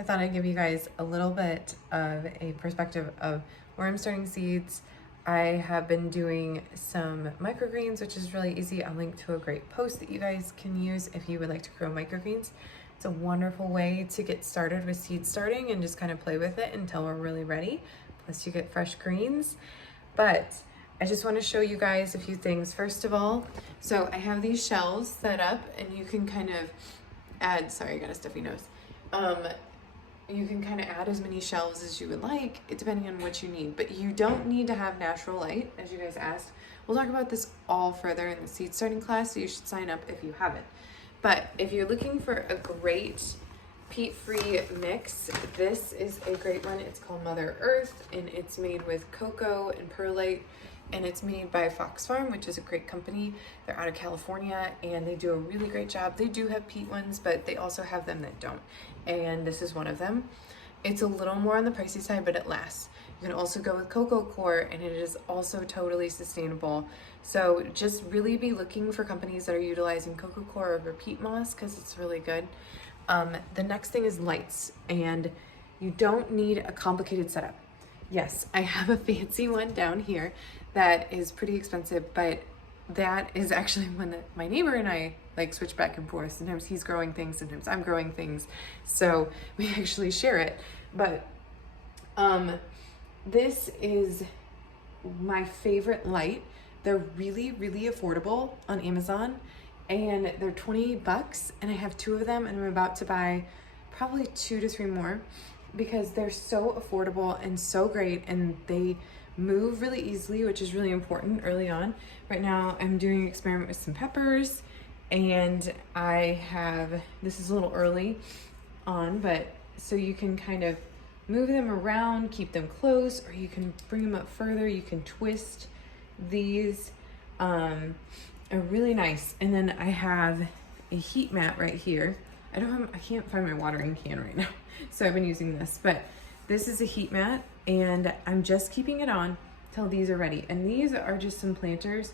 I thought I'd give you guys a little bit of a perspective of where I'm starting seeds. I have been doing some microgreens, which is really easy. I'll link to a great post that you guys can use if you would like to grow microgreens. It's a wonderful way to get started with seed starting and just kind of play with it until we're really ready. Plus you get fresh greens. But I just want to show you guys a few things. First of all, so I have these shells set up and you can kind of add, sorry, I got a stuffy nose. You can kind of add as many shelves as you would like, depending on what you need, but you don't need to have natural light, as you guys asked. We'll talk about this all further in the seed starting class, so you should sign up if you haven't. But if you're looking for a great peat-free mix, this is a great one. It's called Mother Earth, and it's made with cocoa and perlite, and it's made by Fox Farm, which is a great company. They're out of California, and they do a really great job. They do have peat ones, but they also have them that don't, and this is one of them. It's a little more on the pricey side, but it lasts. You can also go with cocoa coir, and it is also totally sustainable. So just really be looking for companies that are utilizing cocoa coir over peat moss, because it's really good. The next thing is lights, and you don't need a complicated setup. Yes, I have a fancy one down here that is pretty expensive, but that is actually one that my neighbor and I like switch back and forth. Sometimes he's growing things, sometimes I'm growing things. So we actually share it. But this is my favorite light. They're really, really affordable on Amazon, and they're 20 bucks, and I have 2 of them, and I'm about to buy probably 2 to 3 more because they're so affordable and so great, and they move really easily, which is really important early on. Right now I'm doing an experiment with some peppers, and I have, this is a little early on, but so you can kind of move them around, keep them close, or you can bring them up further. You can twist these, are really nice. And then I have a heat mat right here. I can't find my watering can right now, so I've been using this, but this is a heat mat, and I'm just keeping it on till these are ready. And these are just some planters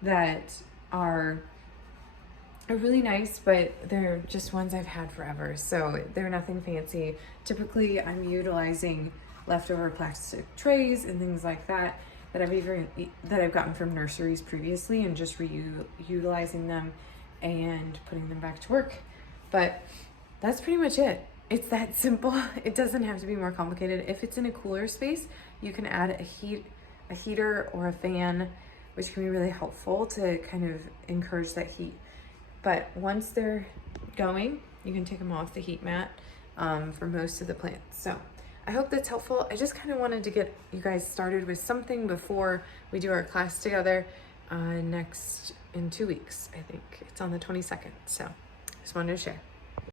that are really nice, but they're just ones I've had forever, so they're nothing fancy. Typically, I'm utilizing leftover plastic trays and things like that that I've gotten from nurseries previously, and just utilizing them and putting them back to work. But that's pretty much it. It's that simple. It doesn't have to be more complicated. If it's in a cooler space, you can add a heater or a fan, which can be really helpful to kind of encourage that heat. But once they're going, you can take them off the heat mat for most of the plants. So I hope that's helpful. I just kind of wanted to get you guys started with something before we do our class together in 2 weeks. I think it's on the 22nd. So just wanted to share.